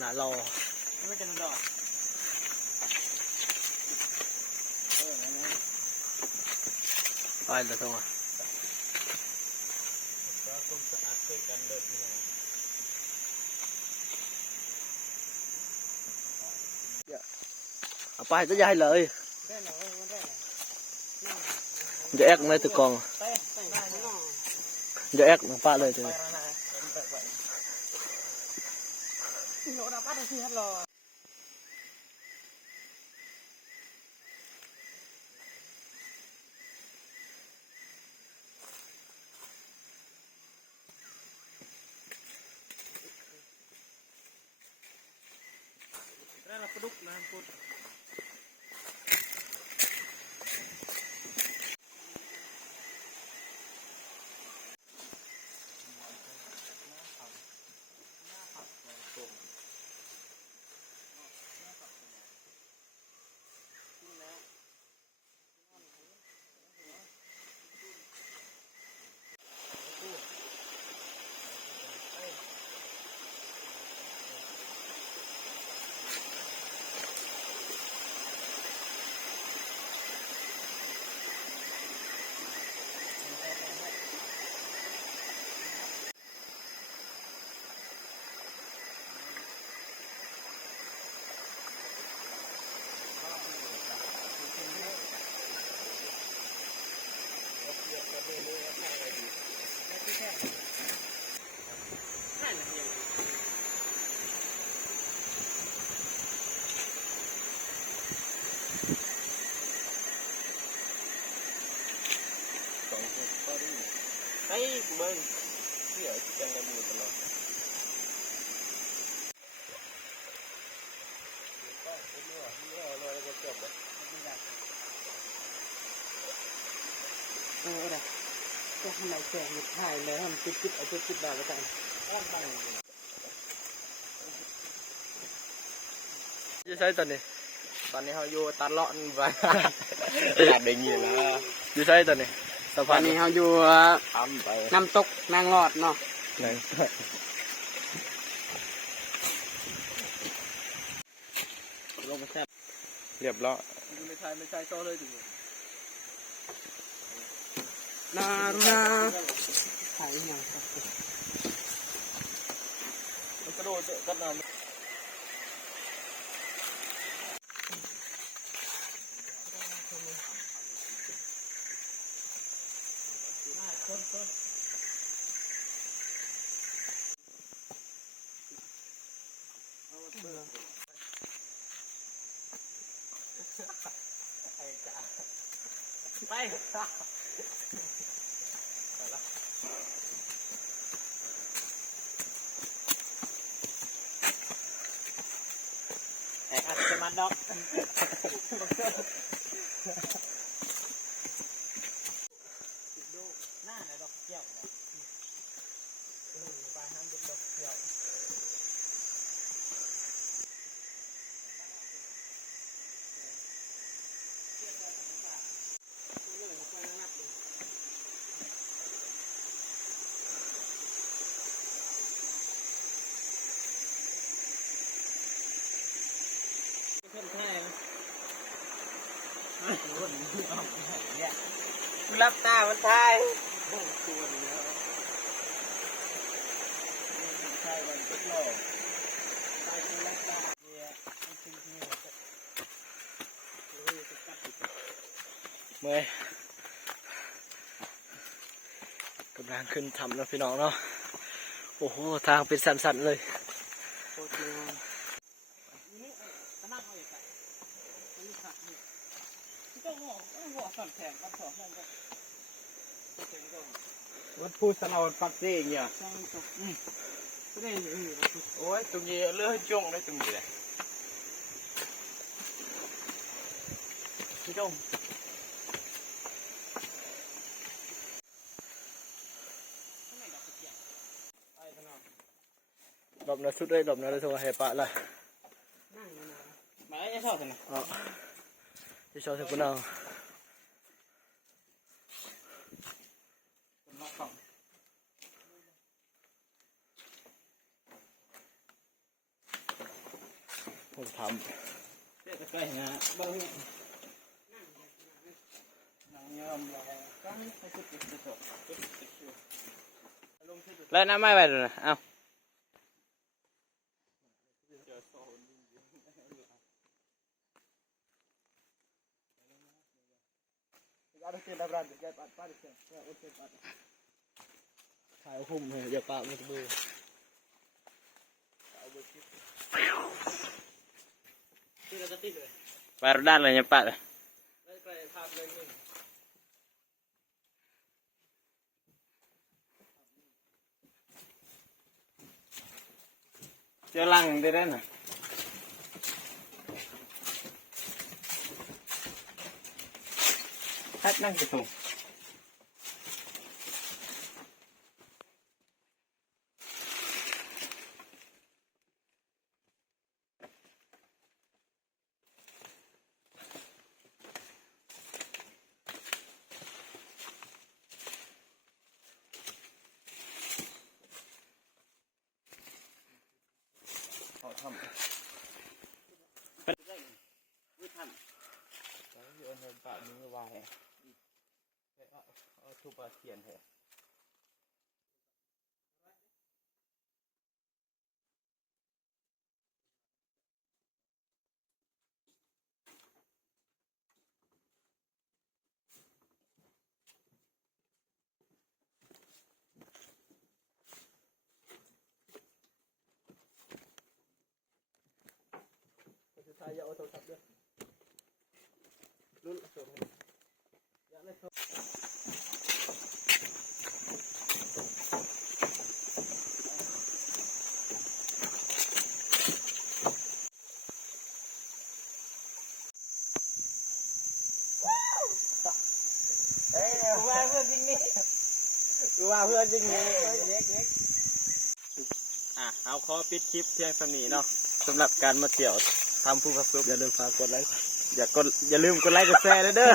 หนารอไม่จะดอกไปแล้วตรงอ่ะคนสะอาดด้วยกันเดินที่ไหนเอาไปจะย้ายเลยจะแอกในตึกกองจะแอกหนังป้าเลยจ้ะนั่นปลาดุกน้ำพุไอ้เบิ้งเสียกันในมือตลอดก็ทำไมแกงหยุดถ่ายเลยมันจิ๊บเอาจิ๊บแบบไปกันจะใช้ตอนนี้เขาอยู่ตลอดไปตัดได้เงี้ยแล้ว จะใช้ตอนนี้สะ ต พา อน นนี้เขาอยู่ทำไป น้ำตกนางรอดเนาะ ไหนลงมาแซ่บ เรียบร้อย ไม่ใช่โซ่เลยถึงนารุณาถ่ายอย่างครับ มันกระโดดกันน้ำไปไอ้อัดจะมาดอกหน้าไหนดอกเกี่ยวไปห้ามดอกเกี่ยวเพิ่มแท่งรับตามันทายใช่วันทุกโลกใช่คือรับตาเนี่ยมันคือเนี่ยเมื่อยกำลังขึ้นทำแล้วพี่น้องเนาะโอ้โหทางเป็นสันๆเลยโคตรงามวัดพูดสลาวปักเสียงเนี่ยโอ้ยตรงนี้เลือดจงได้ตรงนี้เลยจงหลบนะสุดเลยหลบนะเลยโทรให้ปะละมาจะชอบไหมอ๋อจะชอบถึงคนเอา ผมท เด็กใกล้นะบ้างนั่งยอมรอตั้งให้ชุดติดจบำแล้วน้ำไม่ไปเลยนะเอ้า ada tiada berada jadi apa sih ya udah apa ถ่ายหุ้มเลยอย่าปะมือมือ tidak ada tidur baru dah lah nyepak lah kayak tahap lain jalan di sana hat nang gitu họ thầm với thầm đấy thì anh em tạo những bài chụp vào tiền thế saya auto tap dia lul so ya le so ว่าเพื่อนจริงนี่ว่าเพื่อนจริงนี่เล็กเอาขอปิดคลิปเพียงเท่านี้เนาะสำหรับการมาเที่ยวทำผู้ประสบอย่าลืมฝากกดไลค์อย่าลืมกดไลค์กดแชร์เลยเด้อ